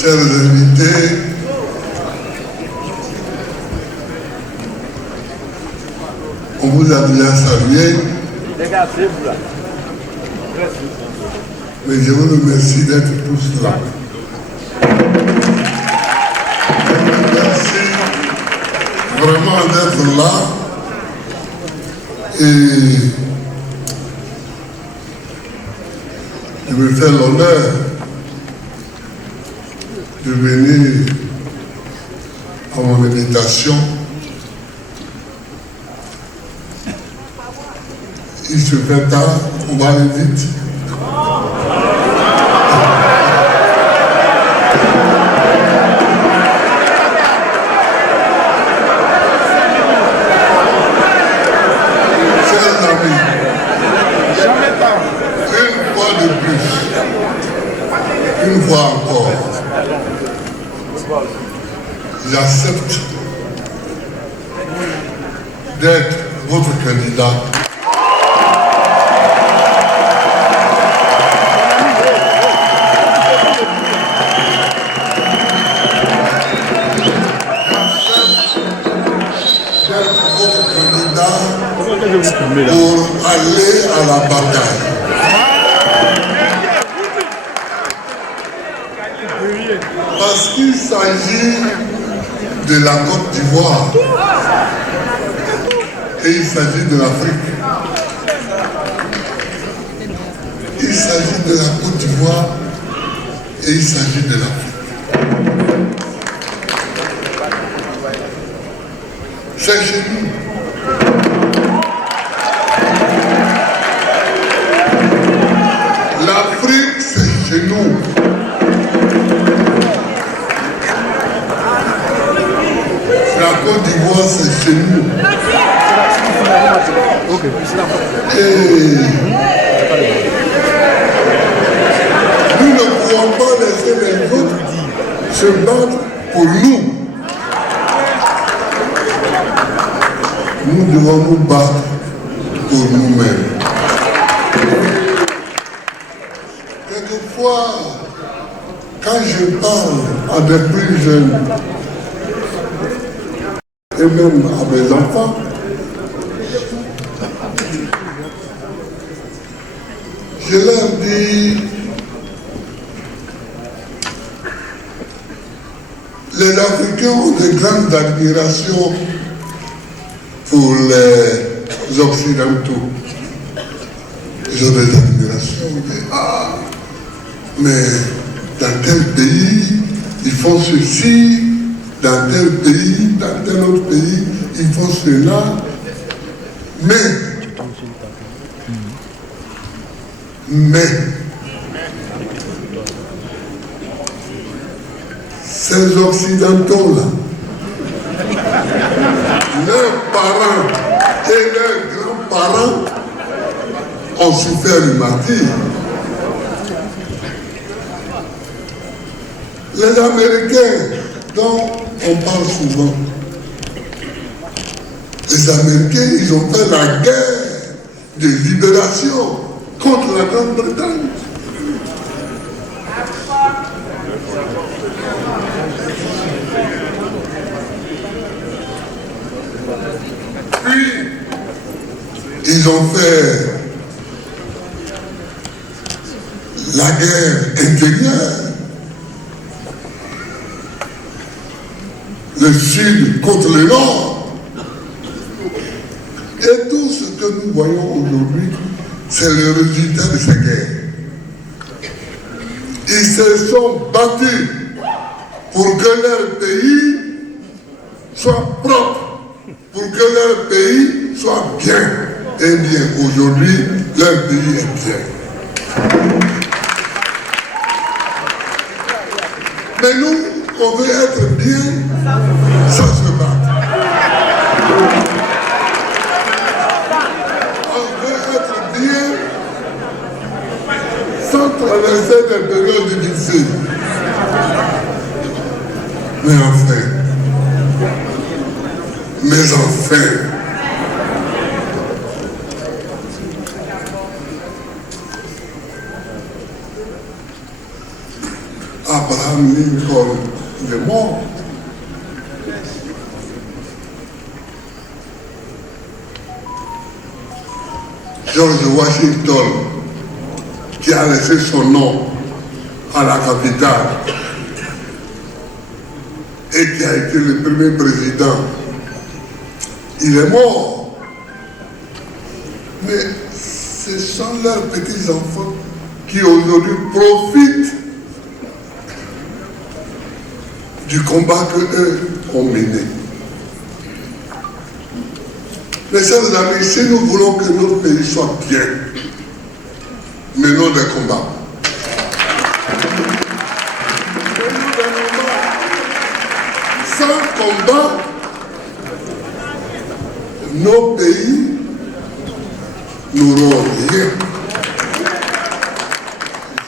chers invités, on vous a déjà salué, mais je vous remercie d'être tous là. Merci vraiment d'être là et je me fais l'honneur de venir à mon invitation. Il se fait tard, on va aller vite. Chers amis, une fois de plus, une fois encore, j'accepte d'être votre candidat. Pour aller à la bataille. Parce qu'il s'agit de la Côte d'Ivoire et il s'agit de l'Afrique. Il s'agit de la Côte d'Ivoire et il s'agit de l'Afrique. C'est chez nous. L'Afrique, c'est chez nous. La Côte d'Ivoire, c'est chez nous. Et nous ne pouvons pas laisser les autres se battre pour nous. Nous devons nous battre pour nous-mêmes. Quelquefois, quand je parle à des plus jeunes, et même à mes enfants, je leur dis, les Africains ont de grandes admirations pour les Occidentaux. Ils ont des admirations. Mais dans tel pays, ils font ceci, dans tel pays, dans tel autre pays, ils font cela. Mais ces Occidentaux-là, leurs parents et leurs grands-parents ont souffert du martyre. Les Américains, dont on parle souvent, les Américains, ils ont fait la guerre de libération contre la Grande-Bretagne. Puis, ils ont fait la guerre intérieure. Le sud contre le nord. Et tout ce que nous voyons aujourd'hui, c'est le résultat de ces guerres. Ils se sont battus pour que leur pays soit propre, pour que leur pays soit bien. Et bien, aujourd'hui, leur pays est bien. Mais nous, on veut être bien sans se battre. On veut être bien sans traverser des périodes difficiles. Mais enfin, Abraham Lincoln, il est mort. George Washington, qui a laissé son nom à la capitale et qui a été le premier président, il est mort. Mais ce sont leurs petits-enfants qui aujourd'hui profitent du combat qu'eux ont mené. Mes chers amis, si nous voulons que notre pays soit bien, menons des combats. Menons des combats. Sans combat, nos pays n'auront rien.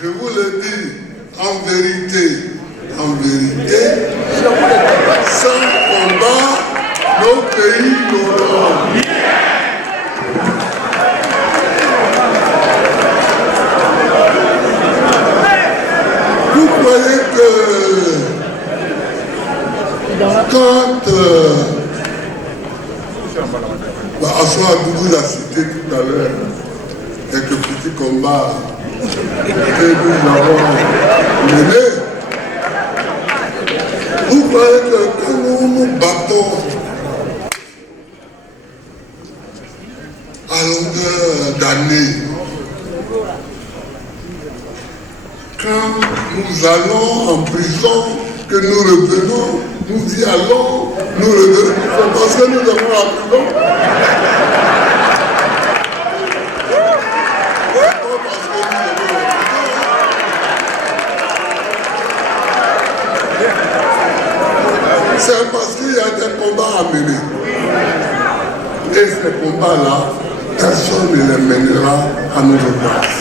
Je vous le dis en vérité, sans combat, nos pays n'auront rien. Vous croyez que quand Assoa Dougou a cité tout à l'heure quelques petits combats que nous avons menés, vous croyez que quand nous nous battons à longueur d'année, quand nous allons en prison, que nous revenons, nous y allons, nous revenons, c'est parce que nous avons la prison. C'est parce qu'il y a des combats à mener. Et ces combats-là, personne ne les mènera à notre place.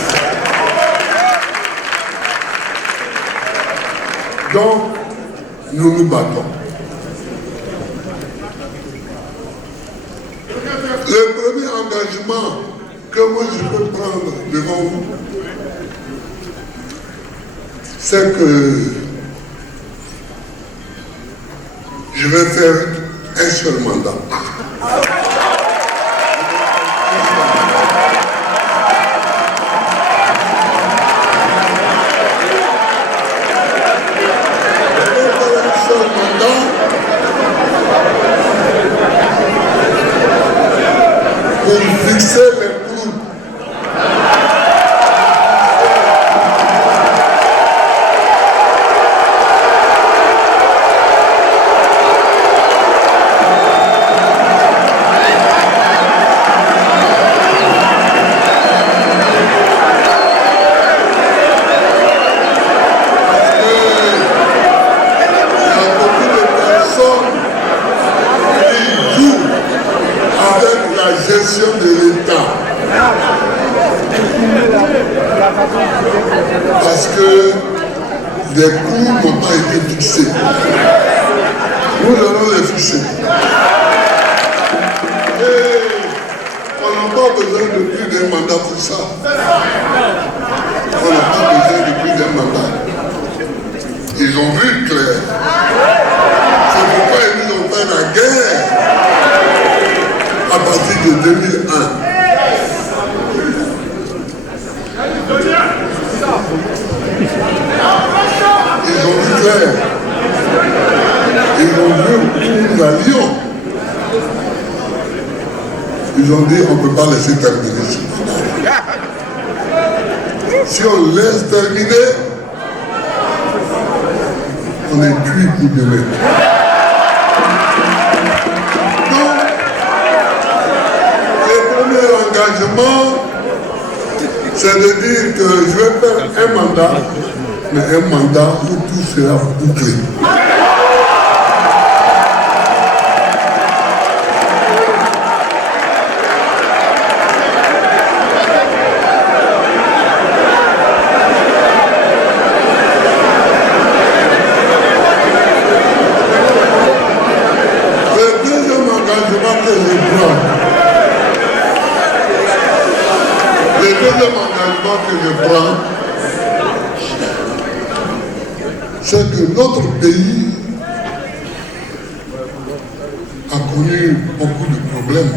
Donc, nous nous battons. Le premier engagement que moi je peux prendre devant vous, c'est que je vais faire un seul mandat. Pour fixer les clous. De l'État. Parce que les coûts n'ont pas été fixés. Nous allons les fixer. Et on n'a pas besoin de plus d'un mandat pour ça. On n'a pas besoin de plus d'un mandat. Ils ont vu clair. C'est pourquoi ils nous ont fait la guerre. À partir de 2001. Ils ont vu clair. Ils ont vu où nous allions. Ils ont dit on ne peut pas laisser terminer ce mandat. Si on laisse terminer, on est cuit pour demain. L'engagement, c'est de dire que je vais faire un mandat, mais un mandat où tout sera bouclé. Le deuxième engagement que je prends, le deuxième engagement que je prends, c'est que notre pays a connu beaucoup de problèmes,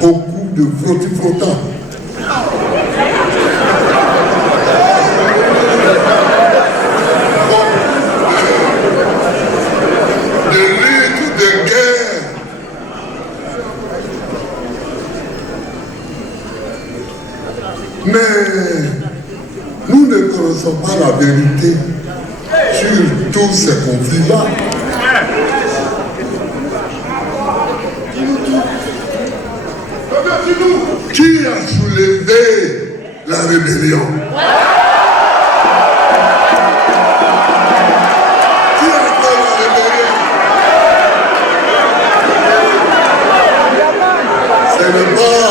beaucoup de frottis-frottants. De luttes, de guerre. Mais nous ne connaissons pas la vérité sur tous ces conflits-là. Qui a soulevé la rébellion? Qui a fait la rébellion? Ce n'est pas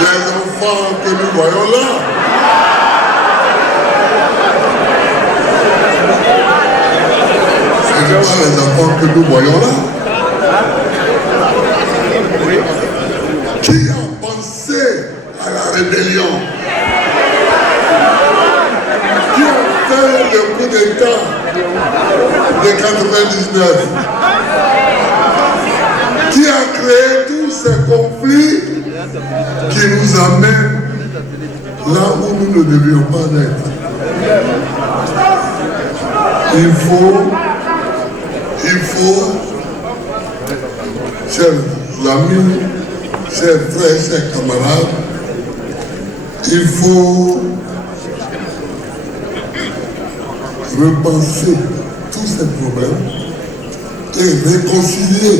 les enfants que nous voyons là. Ce n'est pas les enfants que nous voyons là. Qui a pensé à la rébellion? Qui a fait le coup d'État de 99? Qui a créé tous ces conflits qui nous amènent là où nous ne devions pas être? Il faut, chers amis, chers frères, chers camarades, il faut repenser tous ces problèmes et réconcilier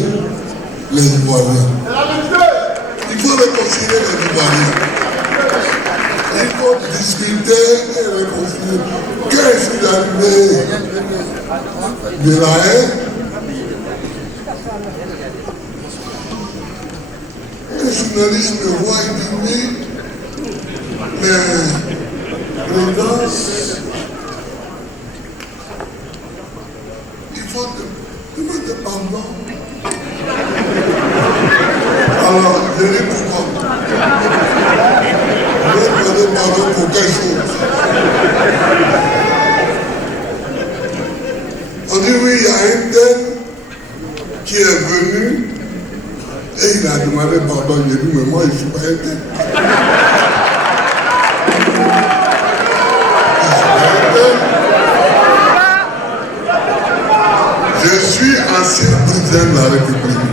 les Ivoiriens. Il faut réconcilier les Ivoiriens. Il faut discuter et réconcilier. Qu'est-ce qui est arrivé de la haine? Le journaliste me voit et dit oui, mais président, il faut demander pardon. Alors, je dis pourquoi? Je vais demander pardon pour quelque chose. On dit oui, il y a un tel qui est venu. Et il a demandé pardon, il a dit, mais moi je ne suis pas un tel. Je suis ancien président de la République.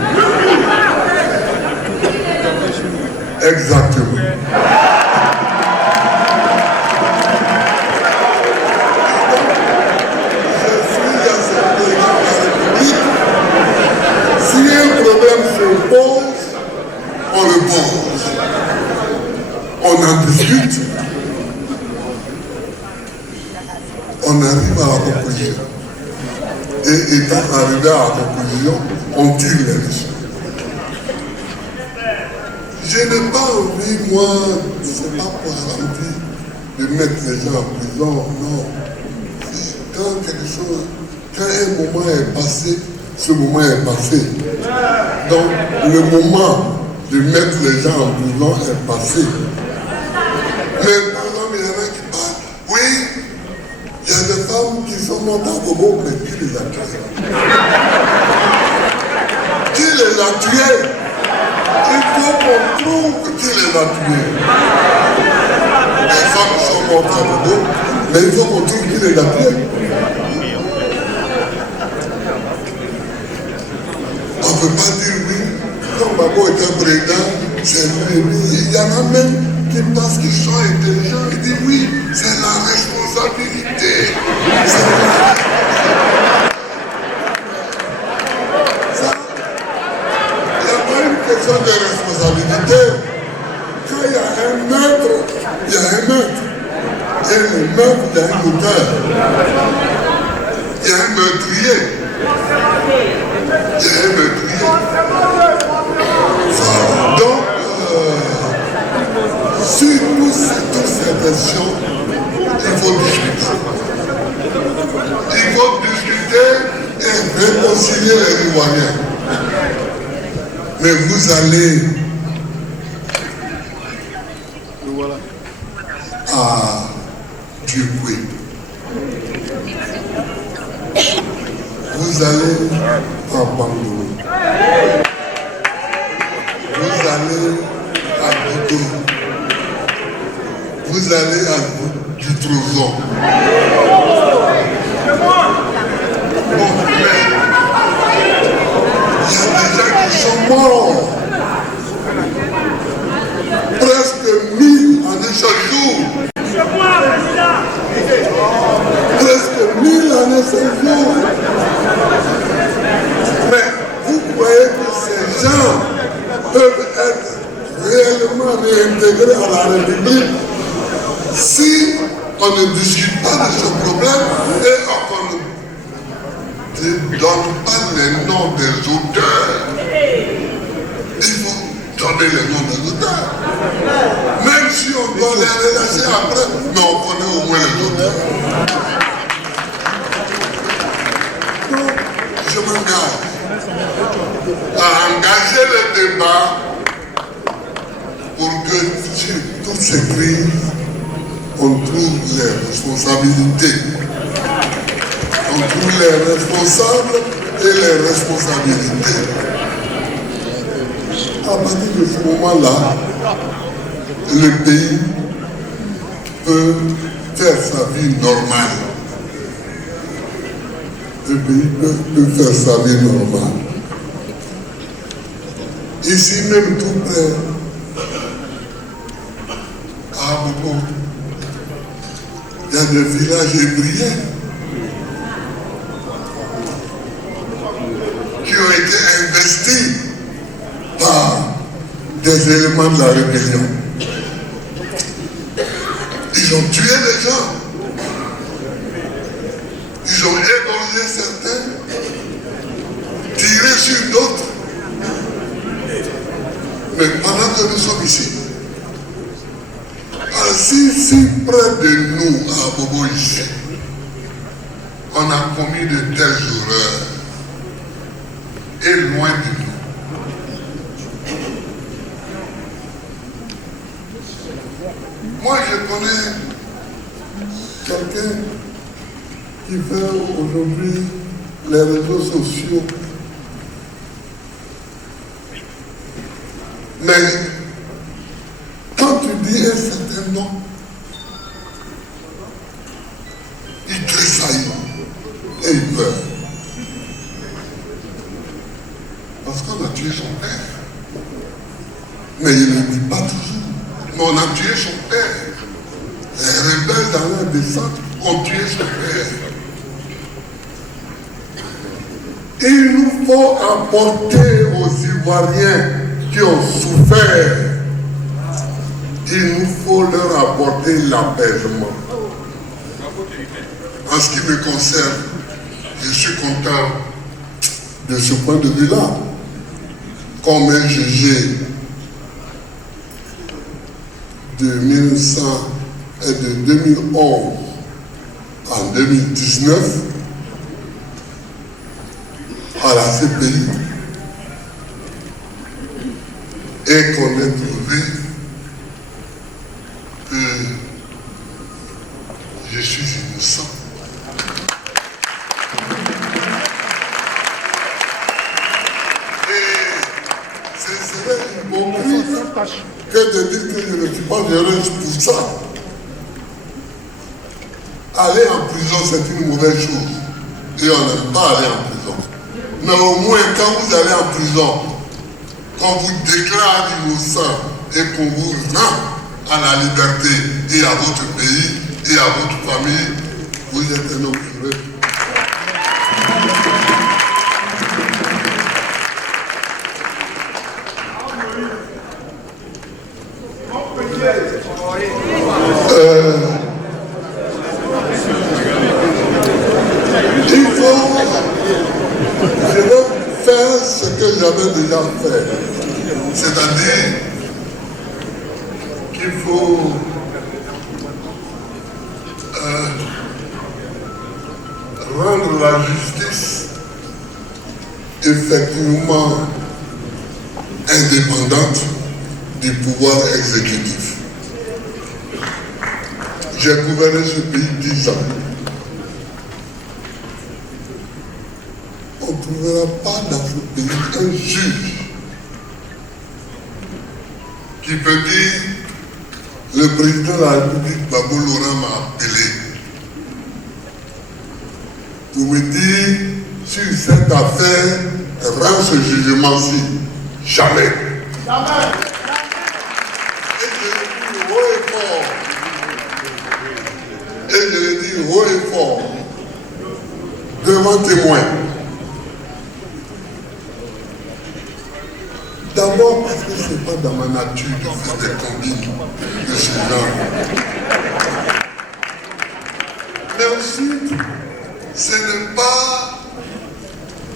Exactement. Je suis ancien président de la République. Si un problème se pose, on le pose. On en discute. On arrive à la conclusion. Et étant arrivé à la conclusion, on tire les leçons. Je n'ai pas envie, moi, c'est pas pour envie de mettre les gens en prison, non. Quand quelque chose, quand un moment est passé, ce moment est passé. Donc, le moment de mettre les gens en prison est passé. Mais par exemple, il y en a qui parlent, oui, il y a des femmes qui sont mortes à Bobo, mais qui les a tuées? Qui les a tuées? Il faut qu'on trouve qui les a tuées. Les femmes sont mortes à Bobo, mais il faut qu'on trouve qui les a tuées. On ne peut pas dire oui, quand Babo était président, c'est lui. Il y en a même qui pensent qu'ils sont intelligents. Ils disent oui, c'est la responsabilité. C'est la responsabilité. Il n'y a pas une question de responsabilité. Quand il y a un maître, il y a un maître. Et le maître, il y a un auteur. Il y a un meurtrier. Il y a un meurtrier. Donc, sur toutes ces questions, il faut discuter. Il faut discuter et réconcilier les Ivoiriens. Mais vous allez à tuer. Vous allez abandonner. Vous allez à Boudou. Vous allez à du trésor. Bon, mais il y a des gens qui sont morts. Presque 1000 en un seul jour. Presque 1000 en un seul jour. Mais vous croyez que ces gens peuvent être réellement réintégrés à la République si on ne discute pas de ce problème et qu'on ne donne pas les noms des auteurs? Il faut donner les noms des auteurs. Même si on doit les relâcher après, mais on connaît au moins les auteurs. Donc, je m'engage à engager le débat pour que sur toutes ces crises, on trouve les responsabilités. On trouve les responsables et les responsabilités. À partir de ce moment-là, le pays peut faire sa vie normale. Le pays peut faire sa vie normale. Ici même tout près, à Bobo, il y a des villages ébriens qui ont été investis par des éléments de la rébellion. Ils ont tué les gens. Ils ont égorgé certains, tiré sur d'autres. Mais pendant que nous sommes ici, si près de nous, à Bobo ici, on a commis de telles horreurs, et loin de nous, moi je connais quelqu'un qui fait aujourd'hui les réseaux sociaux. Mais quand tu dis un certain nom, il tressaille et il pleure. Parce qu'on a tué son père. Mais il ne le dit pas toujours. Mais on a tué son père. Les rebelles dans leur descente ont tué son père. Il nous faut apporter aux Ivoiriens qui ont souffert, il nous faut leur apporter l'apaisement. En ce qui me concerne, je suis content de ce point de vue-là. Comme un GG de 2011 en 2019 à la CPI, et qu'on ait trouvé que je suis innocent. Et ce serait hypocrite que de dire que je ne suis pas heureuse pour ça. Aller en prison, c'est une mauvaise chose. Et on n'aime pas aller en prison. Mais au moins, quand vous allez en prison, qu'on vous déclare innocent et qu'on vous rend à la liberté et à votre pays et à votre famille, vous êtes un homme heureux. Il faut, je vais faire ce que j'avais déjà fait. C'est-à-dire qu'il faut rendre la justice effectivement indépendante du pouvoir exécutif. J'ai gouverné ce pays 10 ans. On ne trouvera pas dans ce pays un juge qui peut dire le président de la République, Gbagbo Laurent, m'a appelé pour me dire sur cette affaire, rend ce jugement-ci. Jamais. Jamais. Et je le dis haut et fort. Et je le dis haut et fort. Devant témoin. D'abord parce que ce n'est pas dans ma nature de faire des combines de ce genre. Mais ensuite, ce n'est pas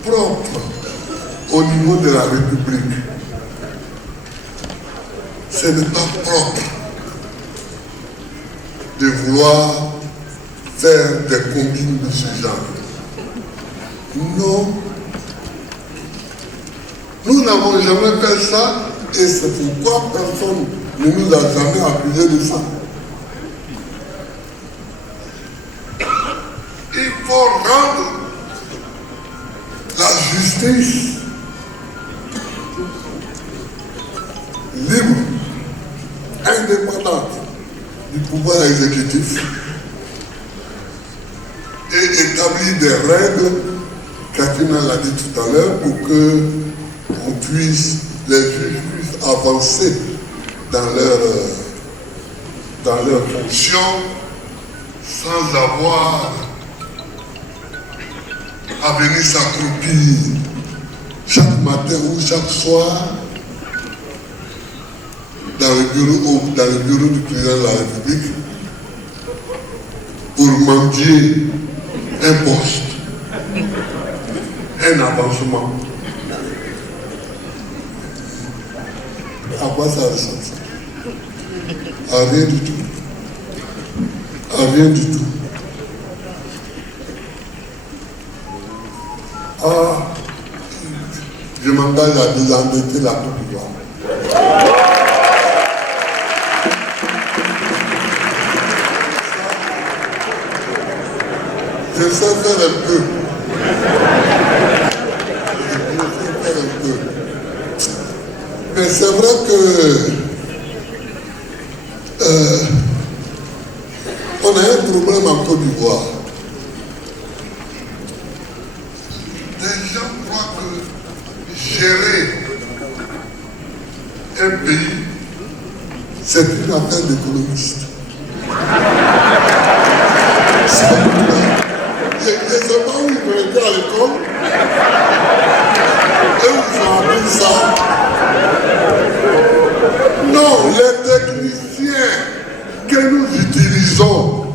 propre au niveau de la République. Ce n'est pas propre de vouloir faire des combines de ce genre. Non. Nous n'avons jamais fait ça et c'est pourquoi personne ne nous a jamais accusé de ça. Il faut rendre la justice libre, indépendante du pouvoir exécutif et établir des règles, Katina l'a dit tout à l'heure, pour que les juges puissent avancer dans leur fonction sans avoir à venir s'accroupir chaque matin ou chaque soir dans le bureau du président de la République pour mendier un poste, un avancement. À quoi ça ressemble? À rien du tout. À rien du tout. Ah, je m'engage à désendetter la Côte d'Ivoire. Je sais faire un peu. Mais c'est vrai que on a un problème en Côte d'Ivoire. Les gens croient que gérer un pays, c'est une affaire d'économiste. Je ne sais pas où ils ont été à l'école. Et où ils ont appris ça. Non, les techniciens que nous utilisons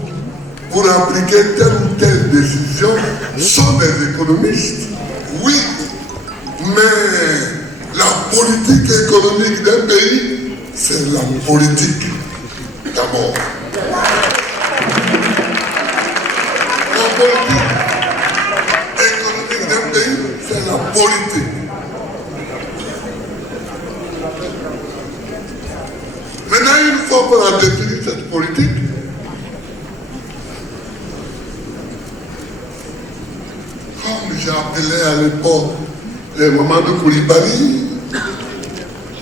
pour appliquer telle ou telle décision sont des économistes. Oui, mais la politique économique d'un pays, c'est la politique d'abord. La politique économique d'un pays, c'est la politique. Maintenant, une fois qu'on a défini cette politique, comme j'ai appelé à l'époque les mamans de Koulibaly,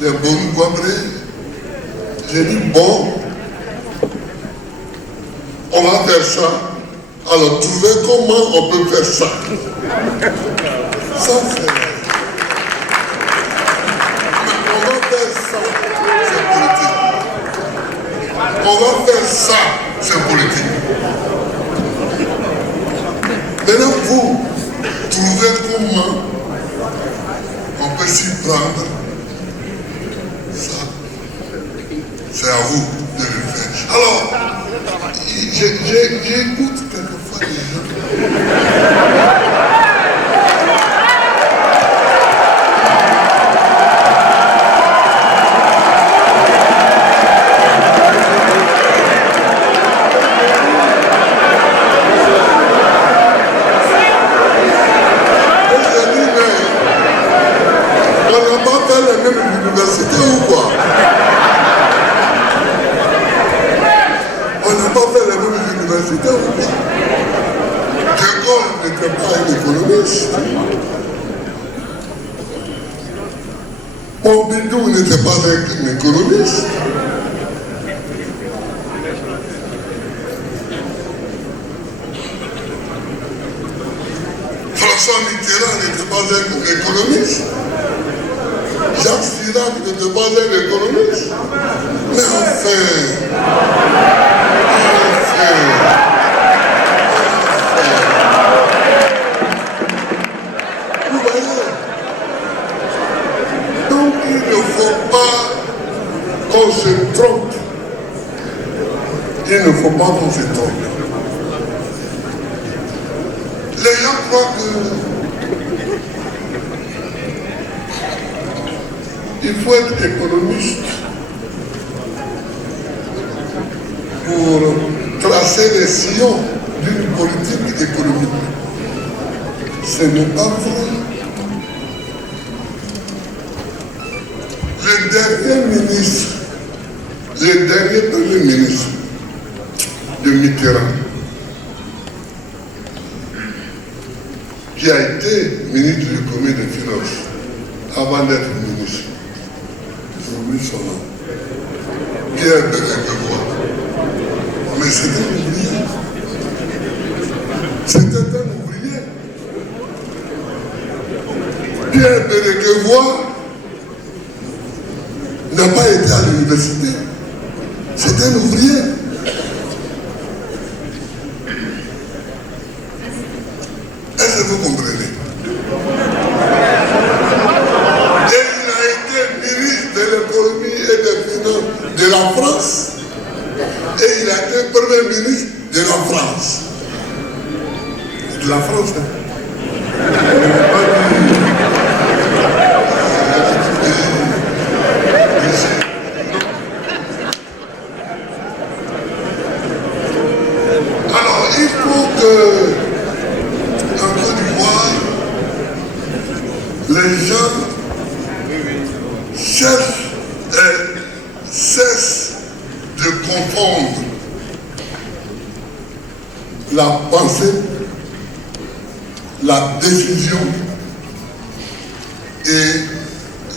les bons Guabré, j'ai dit bon, on va faire ça. Alors, trouvez comment on peut faire ça. Ça, c'est... On va faire ça, c'est politique. On va faire ça, c'est politique. Maintenant, vous, trouvez comment on peut s'y prendre. Ça, c'est à vous de le faire. Alors, j'écoute quelquefois les gens. l'université ou pas? De Gaulle n'était pas un économiste. Pompidou n'était pas un économiste. François Mitterrand n'était pas un économiste. Jacques Chirac n'était pas un économiste. Mais vous voyez, donc il ne faut pas qu'on se trompe. Il ne faut pas qu'on se trompe. Les gens croient qu'il faut être économiste pour tracer les sillons d'une politique économique. Ce n'est pas vrai. Le dernier premier ministre de Mitterrand, qui a été ministre de l'économie et des finances avant d'être ministre, j'ai oublié son nom, Pierre Bérégovoy. Mais c'était un ouvrier. C'était un ouvrier. Pierre Bérégovoy n'a pas été à l'université. C'était un ouvrier. Est-ce que vous comprenez? Et il a été ministre de l'économie et des finances de la France. Et il a été premier ministre de la France. De la France, hein? Alors, il faut que en Côte d'Ivoire, les gens cessent de confondre la pensée, la décision et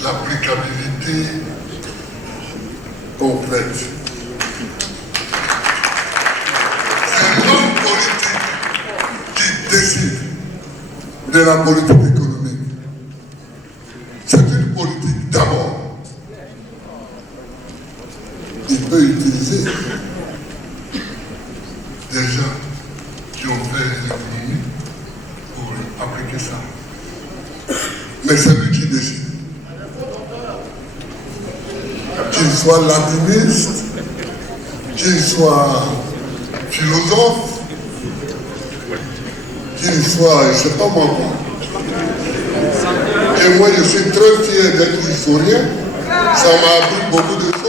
l'applicabilité concrète. C'est l'homme politique qui décide de la politique économique. C'est une politique d'abord. Il peut utiliser des gens qui ont fait l'économie pour appliquer ça. Mais c'est lui qui décide. Qu'il soit latiniste, qu'il soit philosophe, qu'il soit, je ne sais pas moi quoi. Et moi je suis très fier d'être historien. Ça m'a appris beaucoup de choses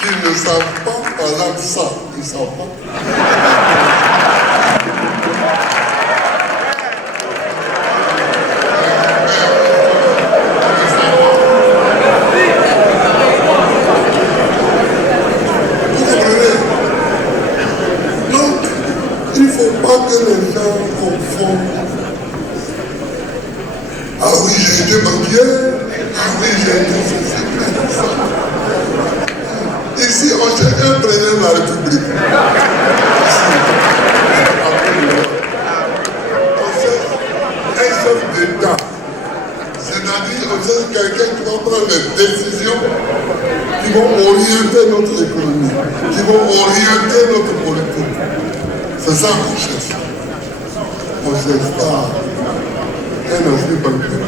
qu'ils ne savent pas, par exemple ça, ils ne savent pas. Vous comprenez? Donc, il ne faut pas que les gens confondent. Ah oui, j'ai été banquier. Ah oui, j'ai été ceci. Ici, on cherche un président de la République. Ici, on cherche un chef d'État. C'est-à-dire, on cherche quelqu'un qui va prendre des décisions qui vont orienter notre économie, qui vont orienter notre politique. C'est ça qu'on cherche. On ne cherche pas un ancien banquier.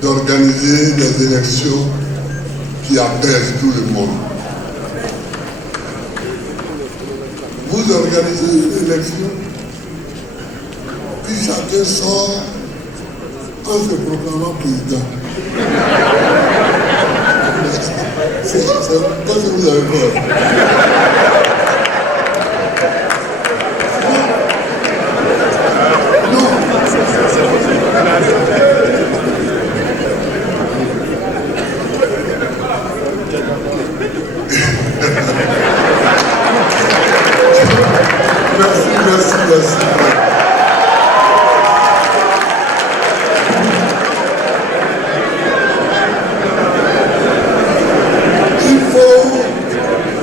d'organiser des élections qui apaisent tout le monde. Vous organisez une élection, puis chacun sort en se proclamant président. C'est pas ce que vous avez peur. Merci. Il faut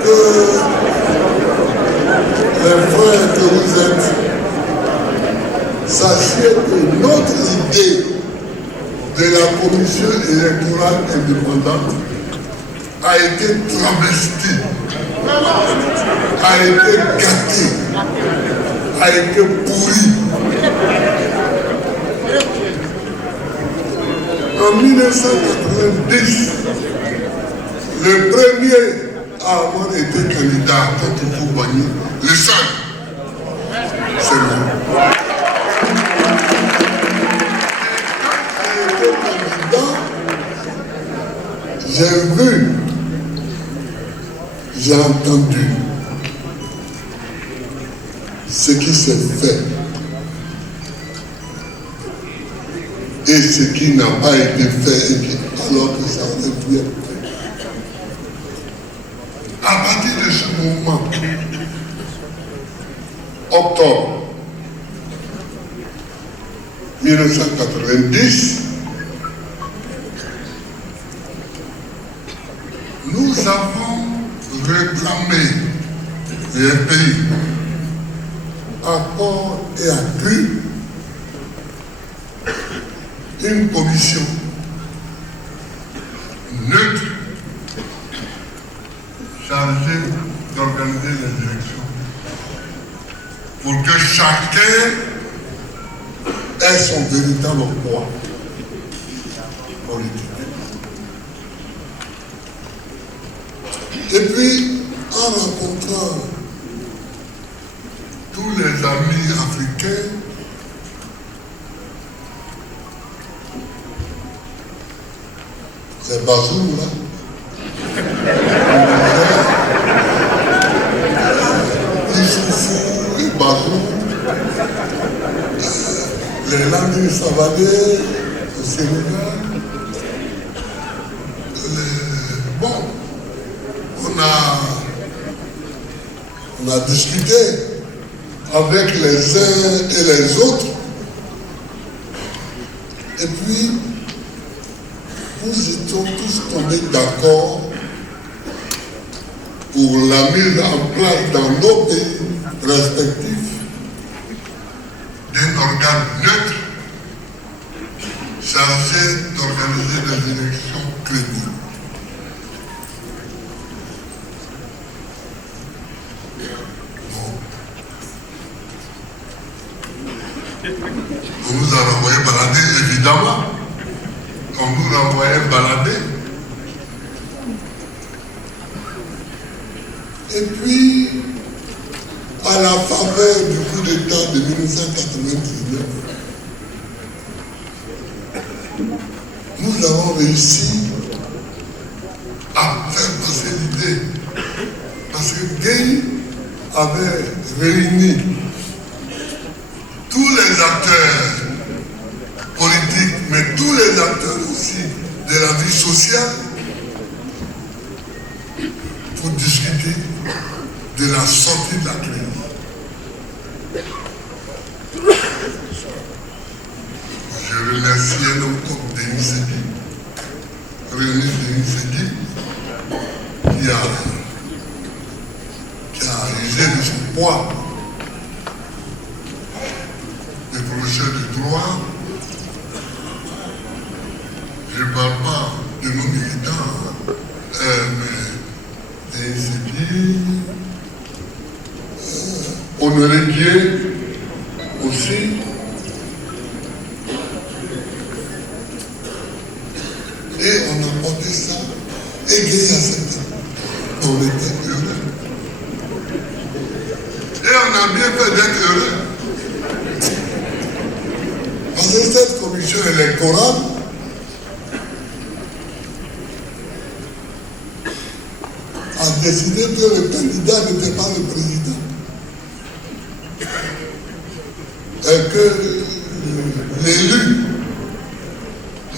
que les frères que vous êtes sachiez que notre idée de la commission électorale indépendante a été travestie, a été gâtée, a été pourrie. En 1990, le premier à avoir été candidat contre Koubani, le seul, c'est moi. J'ai vu, j'ai entendu ce qui s'est fait et ce qui n'a pas été fait alors que ça aurait pu être fait. À partir de ce moment, octobre 1990, nous avons réclamé les pays à corps et à cru une commission neutre chargée d'organiser les élections pour que chacun ait son véritable poids politique. Et puis, en rencontrant tous les amis africains, les Bazoum, là, Issoufou, les Bazoum, les Lamine Savadé, au Sénégal, bon, on a discuté avec les uns et les autres. Et puis, nous étions tous tombés d'accord pour la mise en place dans nos pays respectifs d'un organe neutre chargé d'organiser des élections crédibles. On nous a renvoyé balader, évidemment. On nous renvoyait balader. Et puis, à la faveur du coup d'État de 1999, nous avons réussi à faire passer l'idée. Parce que Gueye avait réuni tous les acteurs politiques, mais tous les acteurs aussi de la vie sociale pour discuter de la sortie de la crise. Je remercie un homme comme Denis Segui, René Denis Segui, qui a usé de son poids de professeur de droit. Je ne parle pas de nos militants, mais Denis Segui, Honoré Dieu aussi. on a porté ça, et Gueye accepté. On était heureux. Et on a bien fait d'être heureux. Parce que cette commission électorale a décidé que le candidat n'était pas le président. Et que l'élu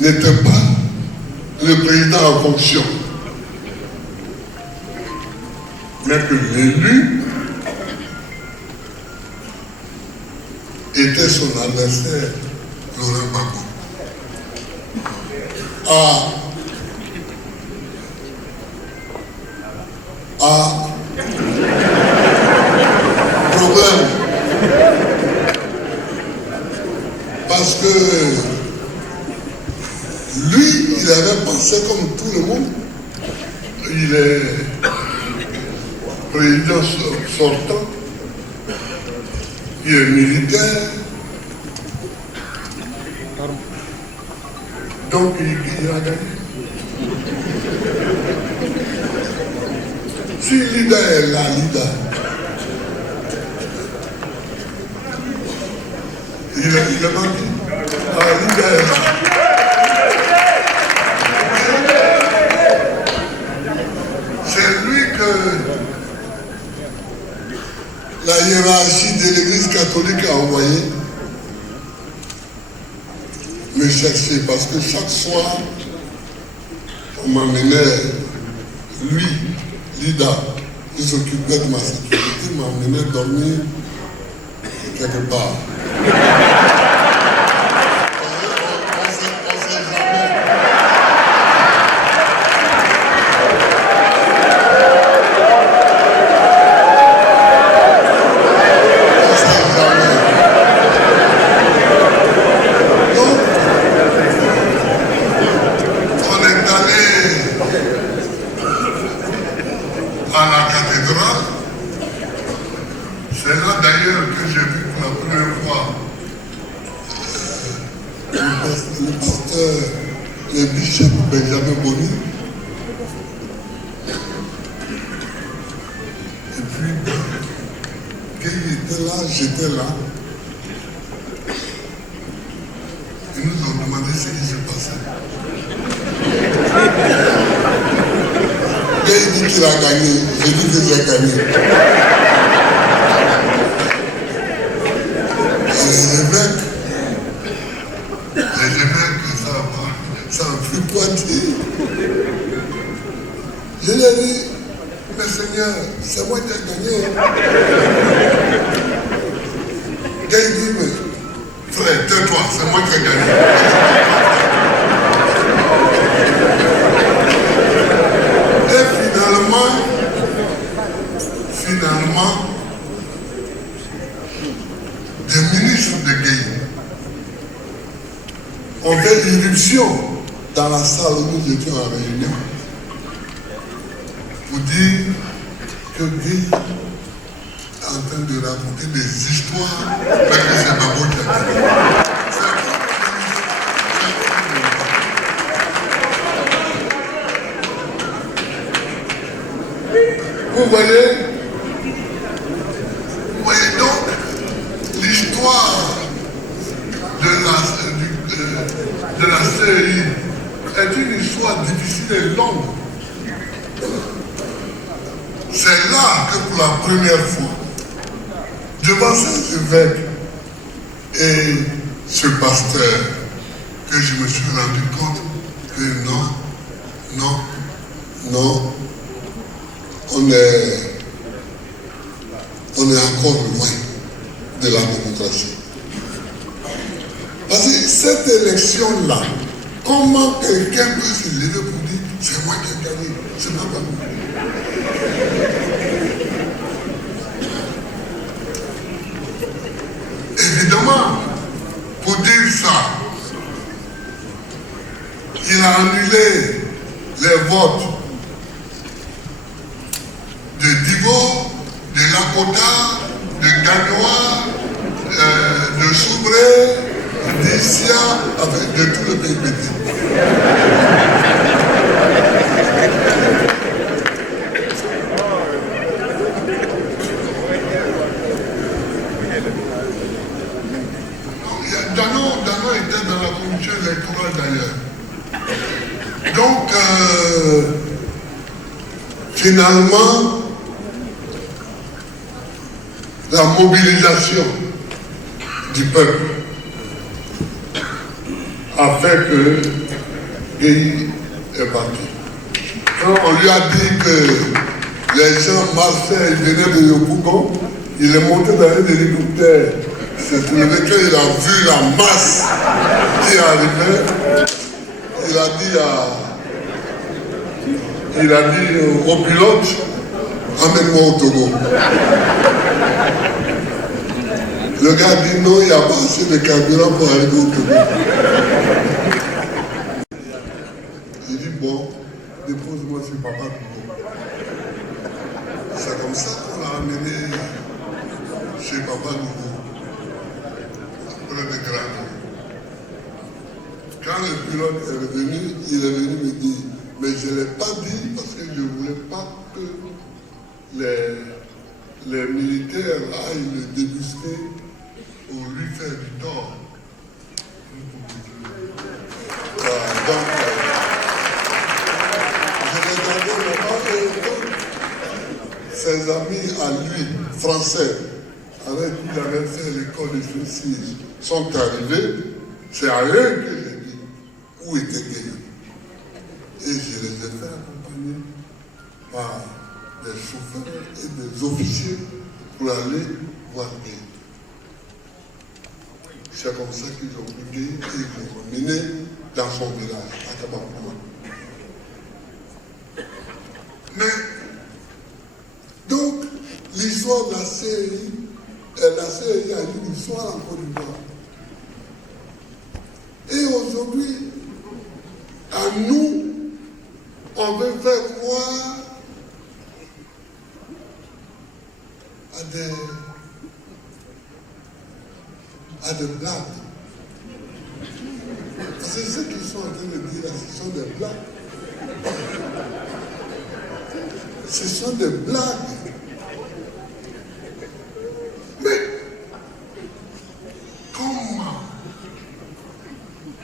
n'était pas le président en fonction. Mais que l'élu était son adversaire, Laurent Gbagbo. Problème. Parce que lui, il avait pensé comme tout le monde. Il est président sortant. Il est militaire. Donc il a gagné. Si Lida est là, Lida, il est parti. Lida est là. C'est lui que la hiérarchie de l'Église catholique a envoyé me chercher, parce que chaque soir, on m'emmenait, lui, Lida, qui s'occupait de ma sécurité, m'emmenait dormir quelque part. On sait jamais. Le bishop Benjamin Boni. Et puis, quand il était là, j'étais là. Ils nous ont demandé ce qui se passait. Quand il dit qu'il a gagné, j'ai dit que j'ai gagné. Les évêques, ça a pris pointé. Je lui ai dit, mais Seigneur, c'est moi qui ai gagné. Quand il dit, mais frère, tais-toi, c'est moi qui ai gagné. Et finalement, des ministres de Gueye ont fait l'irruption dans la salle où nous étions en réunion pour dire que Gueye est en train de raconter des histoires, mais que c'est pas bon qui a gagné. Vous voyez donc l'histoire de la CEI est une histoire difficile et longue. C'est là que pour la première fois, devant ces évêques et ce pasteur, que je me suis rendu compte que non, on est encore loin de la démocratie. Parce que cette élection-là, comment quelqu'un peut se lever pour dire c'est moi qui ai gagné, c'est pas moi. Évidemment, pour dire ça, il a annulé les votes de Divo, de Lakota, de Gagnoa, de Soubré, d'Issia, de tout le pays. Donc, finalement, la mobilisation du peuple a fait que le pays est parti. Quand on lui a dit que les gens marchaient, ils venaient de Yopougon, il est monté dans un hélicoptère. C'est pour lequel il a vu la masse qui arrivait. Il a dit au pilote, amène-moi au Togo. Le gars dit non, il n'y a pas assez de carburant pour arriver au Togo. Il dit bon, dépose-moi chez Papa Togo. C'est comme ça qu'on l'a amené chez Papa Togo. Après le Grands. Quand le pilote est revenu, il est venu me dire, mais je ne l'ai pas dit parce que je ne voulais pas que les militaires aillent le débusquer ou lui faire du tort. Donc, je regardais là-bas et ses amis à lui, français, avec qui il avait fait l'école de justice, sont arrivés. C'est à eux que j'ai dit où était Gueye. Et je les ai fait accompagner par des chauffeurs et des officiers pour aller voir Gueye. C'est comme ça qu'ils ont pris Gueye et ils l'ont emmené dans son village, à Kabakouma. Mais, donc, l'histoire de la CEI, la CEI a une histoire en Côte d'Ivoire. Et aujourd'hui, à nous, on veut faire croire à des blagues. Parce que ceux qui sont en train de dire là, ce sont des blagues. Ce sont des blagues. Mais comment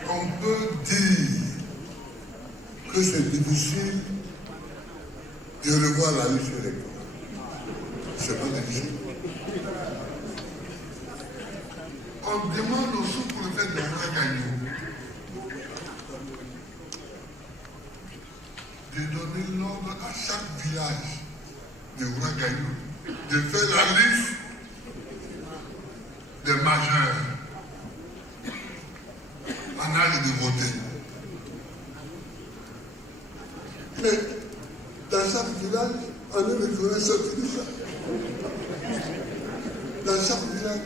on peut dire que c'est difficile de revoir la liste électorale? C'est pas difficile. On demande aux sous-préfets de Ouagadougou de donner l'ordre à chaque village de Ouagadougou de faire la liste des majeurs en âge de voter. Mais dans chaque village, on est le journée sorti de ça. Dans chaque village,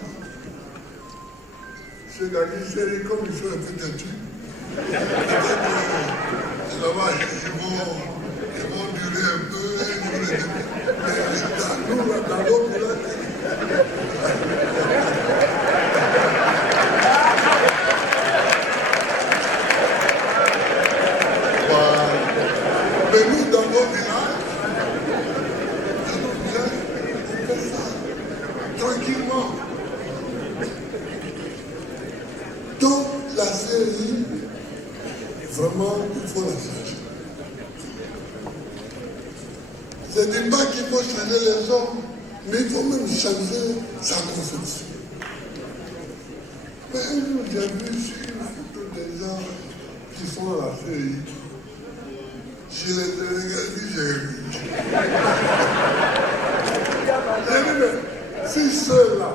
c'est la liste, comme ils sont un peu têtus. Là-bas, ils vont durer un peu, mais dans l'autre village, mais nous, dans nos villages, on fait ça tranquillement. Donc, la série, vraiment, il faut la changer. Je ne dis pas qu'il faut changer les hommes, mais il faut même changer sa conception. Mais un jour, j'ai vu sur une photo des gens qui sont à la série. Je les ai regardés, j'ai ri. J'ai dit, mais si ceux-là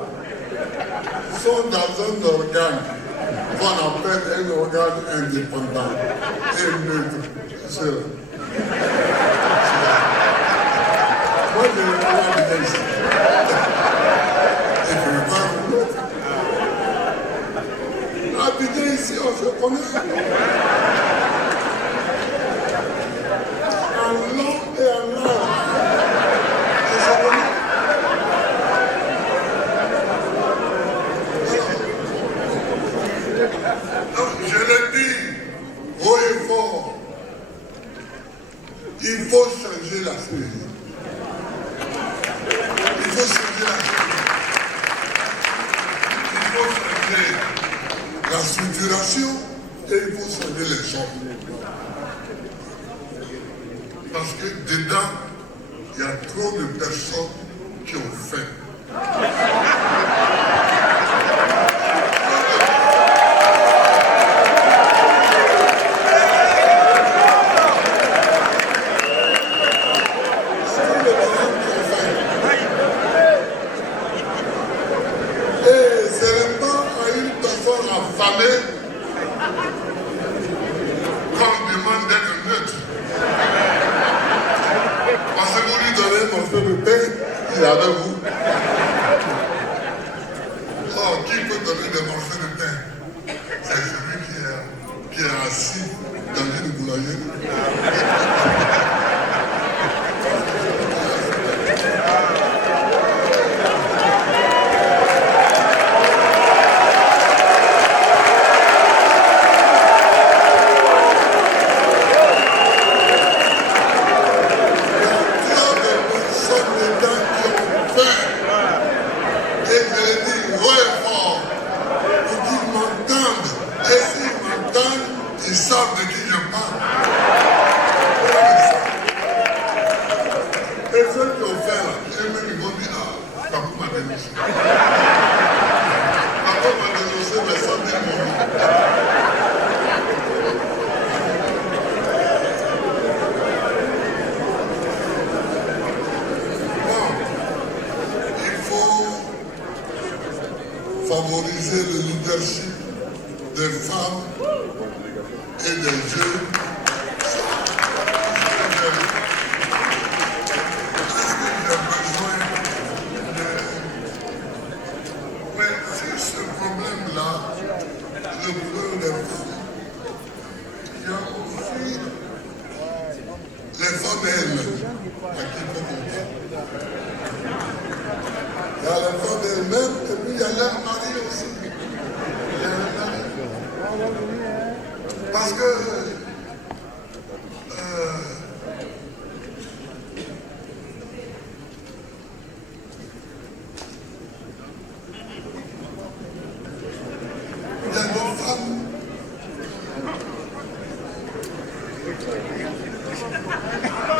sont dans un organe qu'on appelle un organe indépendant et neutre, ceux-là. Moi, je ne vais pas dire ici. Et je ne vais pas vous l'autre. Habiter ici, on se connaît. En long et en large. On se connaît. Donc, je le dis haut et fort. Il faut changer la série. Il faut changer la série. Il faut changer la structuration et il faut changer les gens. Parce que dedans, il y a trop de personnes qui ont faim. Et seulement à une personne affamée qu'on demande d'être neutre. Parce que vous lui donnez un morceau de pain, il est avec vous. Oh, qui peut donner des morceaux de pain? C'est celui qui est assis dans une boulangerie. Ils savent de qui je parle. Et ceux qui ont fait là, eux-mêmes ils vont dire, ah, papa m'a dénoncé. Papa m'a dénoncé, mais sans dire mon nom. Bon, il faut favoriser le leadership des femmes et des jeunes. Est-ce que j'ai besoin de... Mais si ce problème-là, le problème des femmes, il y a aussi les femmes elles-mêmes à qui il faut comprendre. Il y a les femmes elles-mêmes et puis il y a leurs maris aussi. Il y a les maris. Parce que il y a des femmes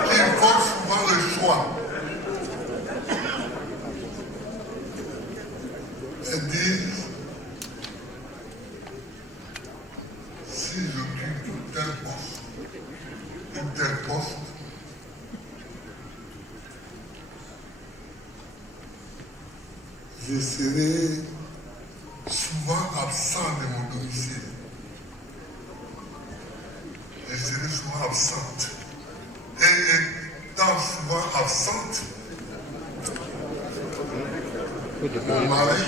qui font souvent le choix. Elles disent, si j'occupe tel poste, je serai souvent absent de mon domicile. Je serai souvent absente. Et étant souvent absente, mon mari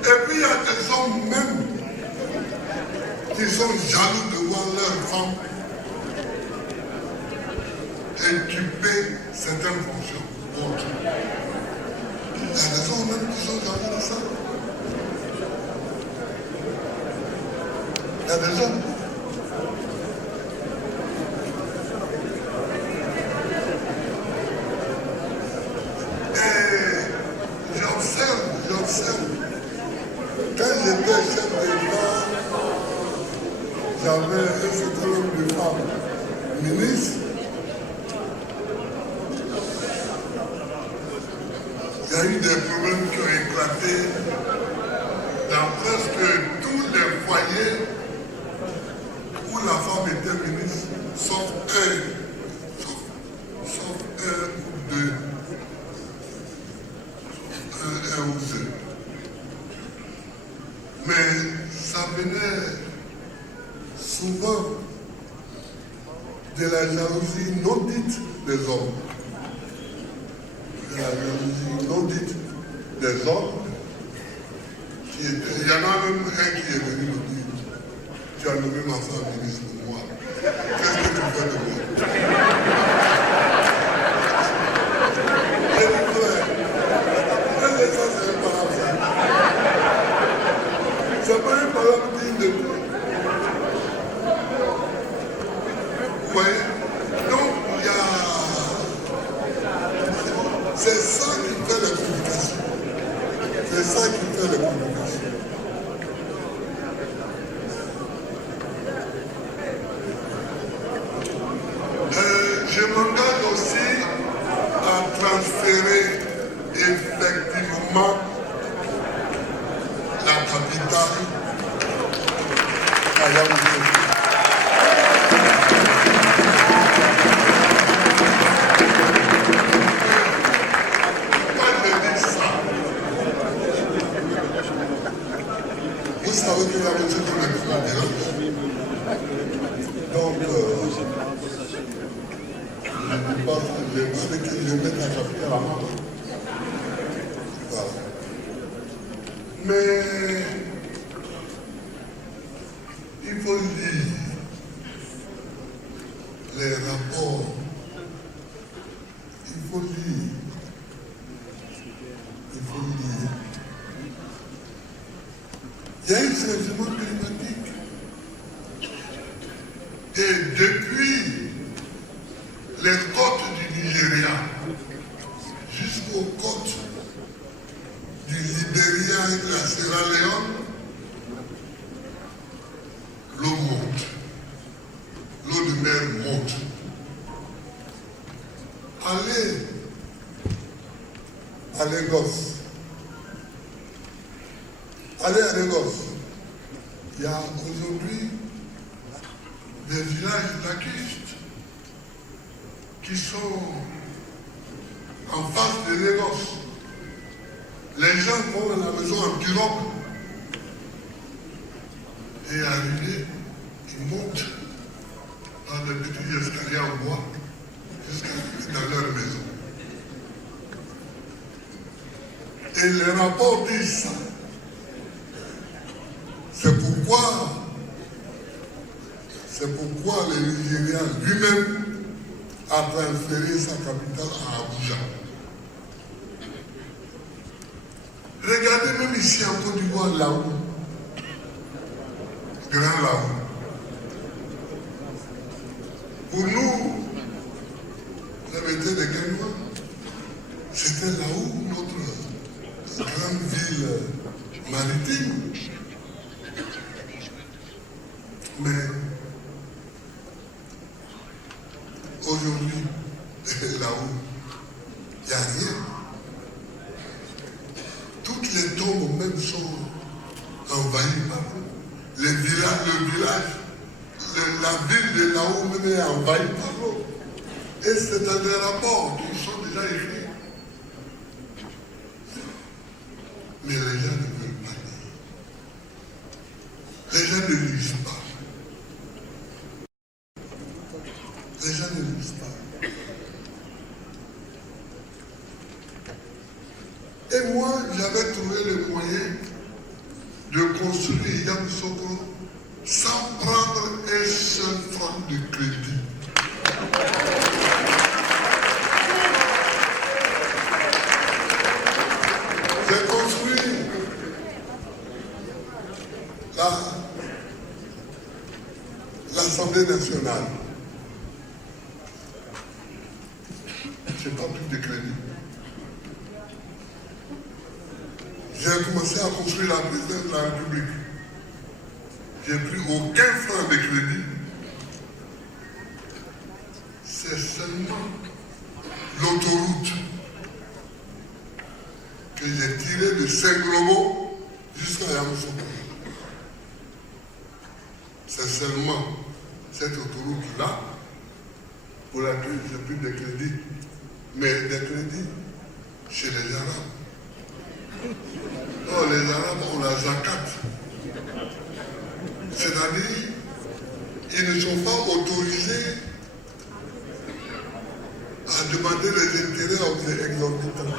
et puis il y a des hommes même qui sont jaloux de voir leur femme occuper certaines fonctions. Autres. Il y a des hommes même qui sont jaloux de ça. Il y a des hommes. Et j'observe. Quand j'étais chef d'État, j'avais un certain nombre de femmes ministres. Il y a eu des problèmes qui ont éclaté dans presque tous les foyers où la femme était ministre, sauf un ou deux. Un ou deux. Mais ça venait souvent de la jalousie non dite des hommes. De la jalousie non dite des hommes. Il y en a même un qui est venu me dire, tu as nommé ma femme ministre pour moi. Qu'est-ce que tu fais de moi? J'ai dit, frère, C'est ça qui fait la communication. C'est ça qui fait la communication. Je m'engage aussi à transférer effectivement la capitale à Yaoundé. Pourquoi je dis ça? Vous savez que la voiture qu'on a pris la dérange. Donc, je pense que je mets la capitale à la main. Voilà. Mais il faut lire les rapports. Il faut lire. Il faut lire. Il y a un changement climatique. Et depuis les côtes du Nigeria jusqu'aux côtes du Libéria et de la Sierra Leone, l'eau monte. L'eau de mer monte. Allez à Lagos. Allez à Lagos. Il y a aujourd'hui des villages laquistes qui sont en face de Lagos. Les gens vont à la maison en pirogue et arrivés, ils montent dans des petits escaliers en bois jusqu'à dans leur maison. Et les rapports disent ça. C'est pourquoi le Nigeria lui-même a transféré sa capitale à Abuja. Regardez même ici en Côte d'Ivoire, là-haut, grand là-haut. Pour nous, vous avez été des Guénois, c'était là-haut notre grande ville maritime. Mais aujourd'hui, là-haut, il n'y a rien. Toutes les tombes même sont envahies par l'eau. Le village, la ville de là-haut même est envahie par l'eau. Et c'est dans des rapports qui sont déjà écrits. Mais les gens ne veulent pas lire. Les gens ne lisent pas. Les gens ne lisent pas. Et moi, j'avais trouvé le moyen de construire Yamoussoukro sans prendre un seul franc de crédit. J'ai construit l'Assemblée nationale. Je n'ai pas pris de crédit. J'ai commencé à construire la présidence de la République. J'ai pris aucun franc de crédit. C'est seulement l'autoroute que j'ai tirée de Saint-Globo jusqu'à Yamoussoukro. C'est seulement cette autoroute-là pour laquelle j'ai pris des crédits. Mais des crédits chez les Arabes. Oh, les Arabes ont la zakat. C'est-à-dire, ils ne sont pas autorisés à demander les intérêts exorbitants.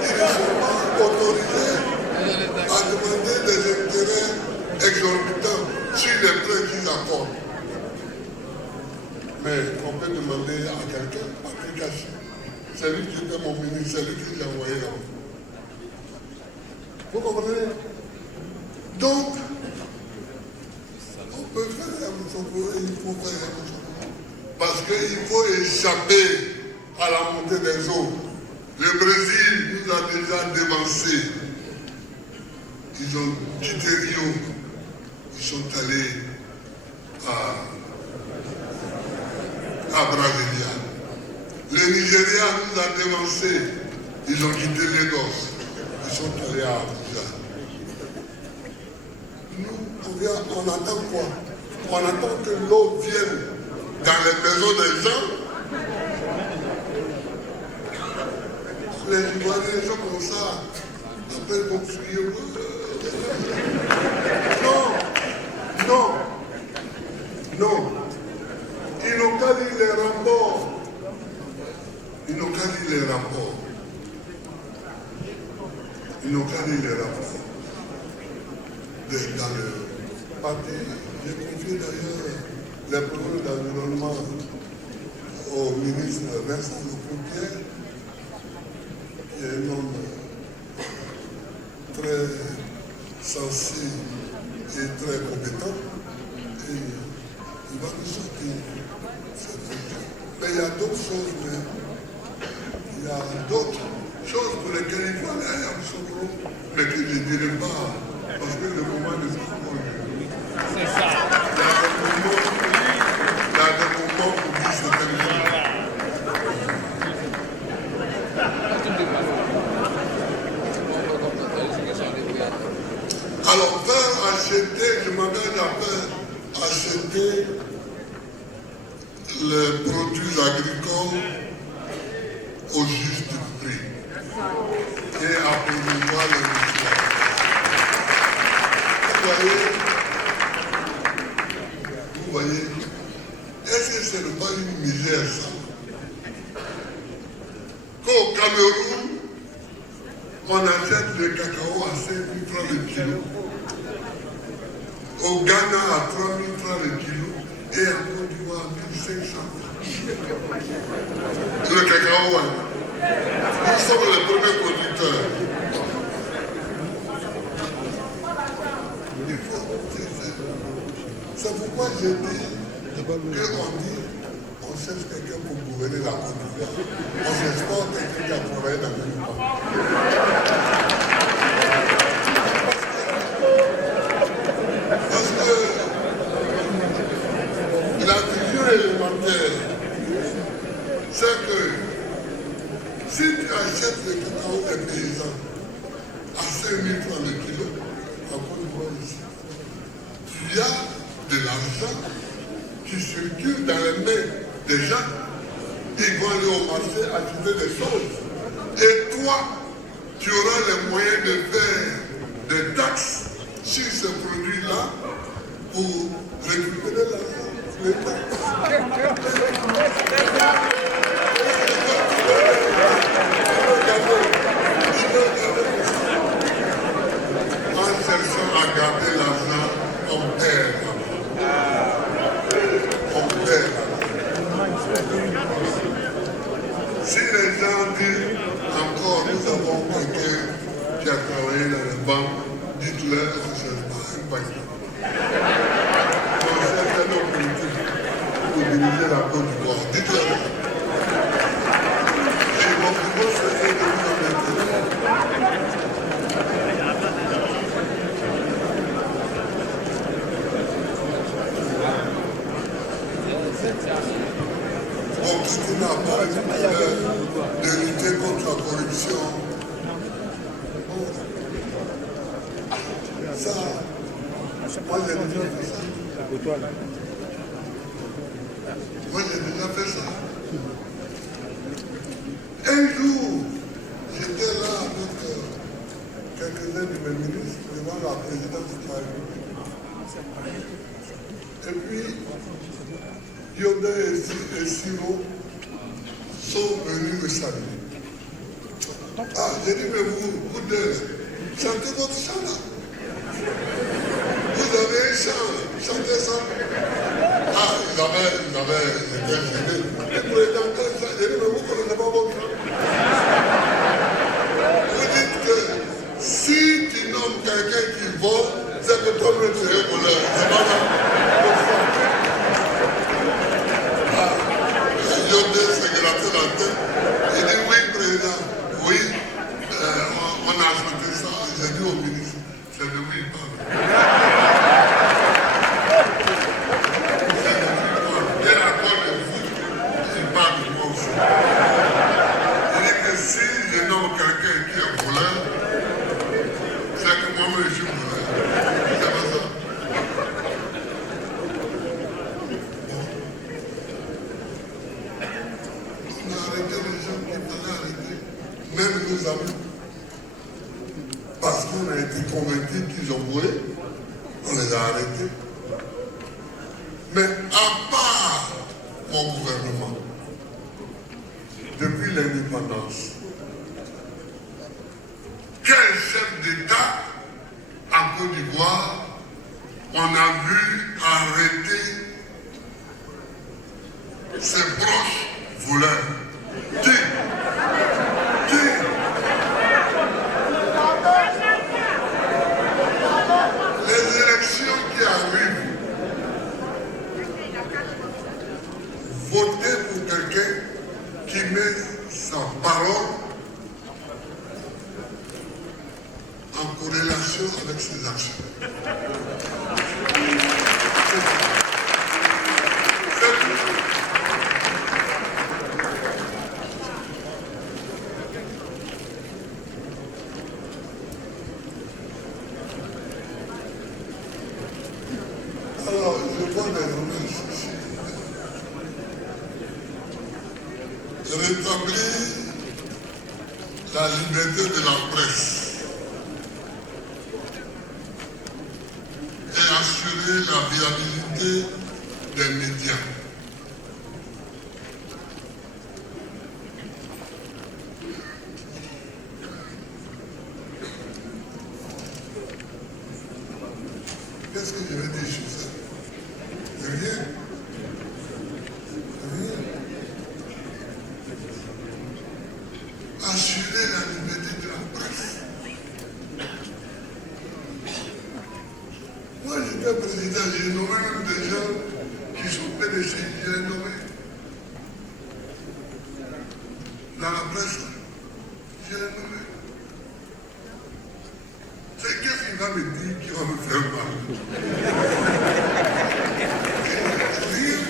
Ils ne sont pas autorisés à demander des intérêts exorbitants sur les prêts qu'ils accordent. Mais on peut demander à quelqu'un, Patrick Hachi, c'est lui qui était mon ministre, c'est lui qui l'a envoyé là-bas. Vous comprenez? Donc, peut faire Yamoussoukro et il faut faire Yamoussoukro. Parce qu'il faut échapper à la montée des eaux. Le Brésil nous a déjà dévancés. Ils ont quitté Rio. Ils sont allés à Brasilia. Le Nigeria nous a dévancés. Ils ont quitté Lagos. Ils sont allés à Abuja. Nous, on attend quoi? On attend que l'eau vienne dans les maisons des gens. Les Ivoiriens sont comme ça. Après, ils vont crier. Non. Non. Ils n'ont qu'à lire les rapports. Ils n'ont qu'à lire les rapports. Ils n'ont qu'à lire les rapports. Dans le parti, j'ai confié d'ailleurs les problèmes d'environnement au ministre Vincent Loukoutier, qui est un homme très sensible et très compétent. Et il va nous sortir cette question. Mais il y a d'autres choses, il y a d'autres choses pour lesquelles il faut aller à Yamoussoukro, mais que je ne dirai pas, parce que le moment n'est pas bon. C'est ça. Il y a des moments pour dire certaines choses. Alors, faire acheter, je m'engage à faire acheter les produits agricoles au juste prix et à promouvoir l'industrie. Vous voyez, est-ce que ce n'est pas une misère ça? Qu'au Cameroun, on achète le cacao à 5 000 francs le kilo. Au Ghana à 3 000 francs le kilo. Et à Côte d'Ivoire à 1 500 francs. Le cacao, nous sommes les premiers producteurs. C'est pourquoi j'ai dit qu'on cherche quelqu'un pour gouverner la Côte d'Ivoire. On ne cherche pas quelqu'un qui a travaillé dans le monde. Parce que la vision élémentaire, c'est que si tu achètes le cacao des paysans à 5 000 francs le kilo, à Côte d'Ivoire ici, tu as de l'argent qui circule dans les mains des gens. Ils vont aller au marché acheter des choses. Et toi, tu auras les moyens de faire des taxes sur ce produit-là pour récupérer l'argent. Les taxes. En cherchant à garder l'argent, on perd. Si les gens disent encore, nous avons quelqu'un qui a travaillé dans les banques, dites-leur que ce n'est pas un banquier. On cherche un homme politique pour diriger la Côte d'Ivoire. Dites-leur. Ils vont chercher de vous on continue à parler de lutter contre la corruption. Ça, moi j'ai déjà fait ça. Moi j'ai déjà fait ça. Un jour, j'étais là avec quelques-uns de mes ministres devant la présidence de la République. Et puis, Yoda et Siro sont venus me saluer. Ah, j'ai dit, mais vous deux, chantez votre chant là. Vous avez un chant, chantez ça. Ah, ils étaient gênés. Le président, j'ai dit, mais vous ne connaissez pas votre chant. Vous dites que si tu nommes quelqu'un qui vole, c'est que toi-même tu es voleur. C'est pas ça. qu'ils ont volé, on les a arrêtés. Mais à part mon gouvernement, depuis l'indépendance, quel chef d'État en Côte d'Ivoire on a vu arrêter ses proches voleurs? Qui? Les élections qui arrivent, votez pour quelqu'un qui met sa parole en corrélation avec ses actions. Alors, je vois des journalistes ici. Rétablir la liberté de la presse et assurer la viabilité des médias. Qu'est-ce que je vais dire sur ça? Rien. Assurer la liberté de la presse. Moi, j'étais président, j'ai nommé même des gens qui sont PDC, je les ai nommés. Dans la presse, je les ai nommés. C'est qu'est-ce qu'il va me dire qui va me faire mal? Rien.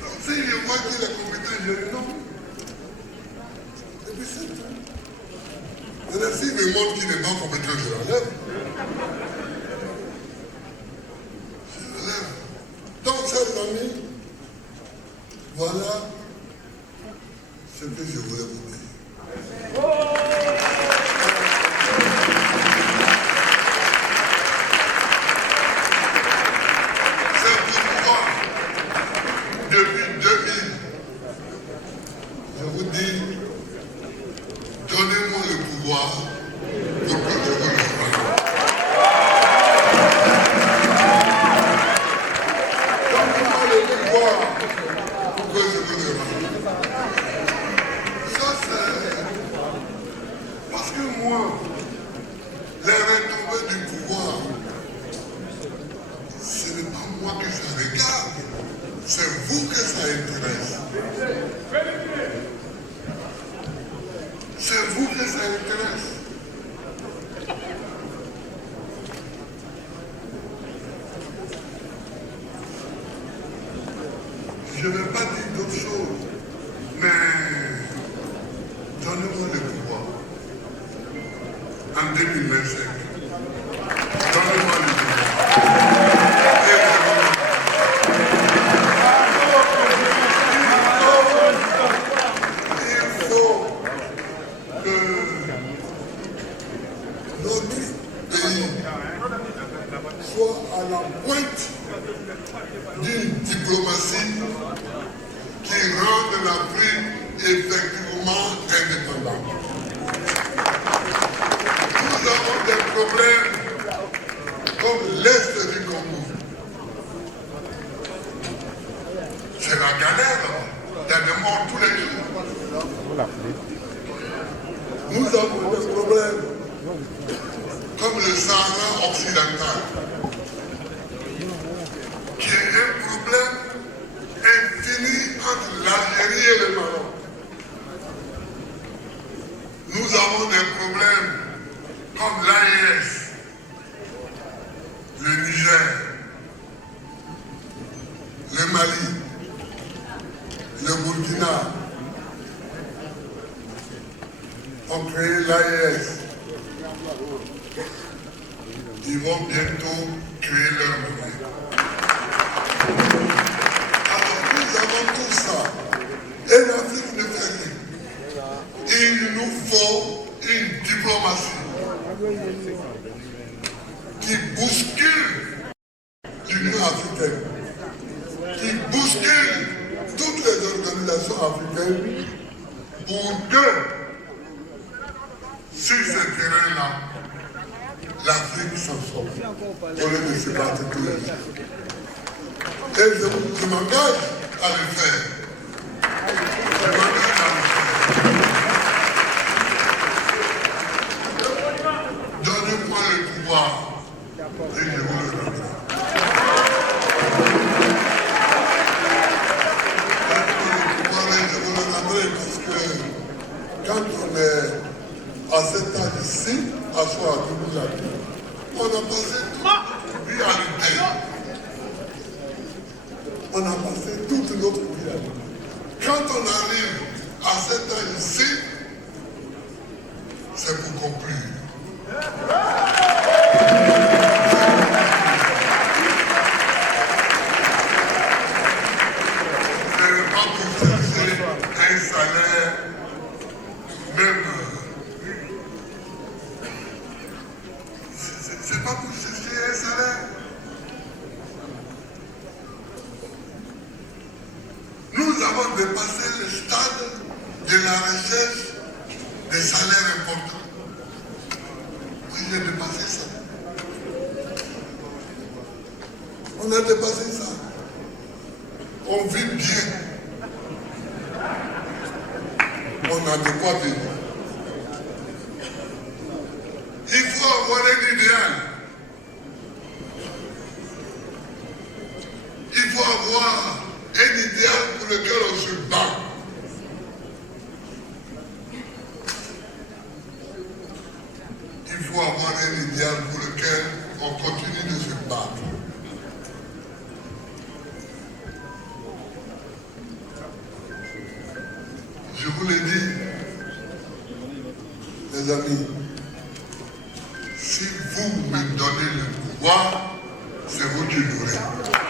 Donc, si je vois qu'il est compétent, je le nomme. Et puis c'est tout. Et s'il me montre qu'il n'est pas compétent, je l'enlève. Donc, chers amis, voilà ce que je voulais vous dire. C'est pourquoi, depuis 2000, je vous dis, donnez-moi le pouvoir pour que je vous le fasse. Donnez-moi le pouvoir pour que je vous le fasse. Ça, c'est parce que moi, les retombées du pouvoir, ce n'est pas moi que ça regarde, c'est vous que ça intéresse. C'est vous que ça intéresse. Je ne vais pas dire d'autres choses, mais donnez-moi le pouvoir. En 2025, donnez-moi le pouvoir. Il faut que notre pays soit à la pointe d'une diplomatie qui rende l'Afrique effectivement indépendante. Nous avons des problèmes comme l'Est du Congo. C'est la galère, il y a des morts tous les jours. Nous avons des problèmes comme le Sahara occidental, qui est un problème infini entre l'Algérie et le Maroc. Nous avons des problèmes comme l'AES, le Niger, le Mali, le Burkina ont créé l'AES. Ils vont bientôt créer leur monnaie. Alors nous avons tout ça. Et l'Afrique ne fait rien. Il nous faut une diplomatie qui bouscule l'Union africaine, qui bouscule toutes les organisations africaines pour que, sur ce terrain-là, l'Afrique s'en sorte, au lieu de se battre tous les jours. Et je m'engage à le faire. Je m'engage à le faire. Donnez-moi le pouvoir et je vous le donnerai. Parce que quand on est à cet âge ici, à soi à Toulouse, on a passé toute notre vie à lutter. On a passé toute notre vie à lutter. Quand on arrive à cet âge ici, c'est pour conclure. Un salaire, même, c'est pas pour chercher un salaire. Nous avons dépassé le stade de la recherche des salaires importants. Oui, j'ai dépassé ça. On a dépassé ça. On vit bien. On a de quoi vivre. Il faut avoir un idéal. Il faut avoir un idéal pour lequel on se bat. Il faut avoir un idéal pour lequel on continue de se battre. Je vous l'ai dit, les amis, si vous me donnez le pouvoir, c'est vous qui l'aurez.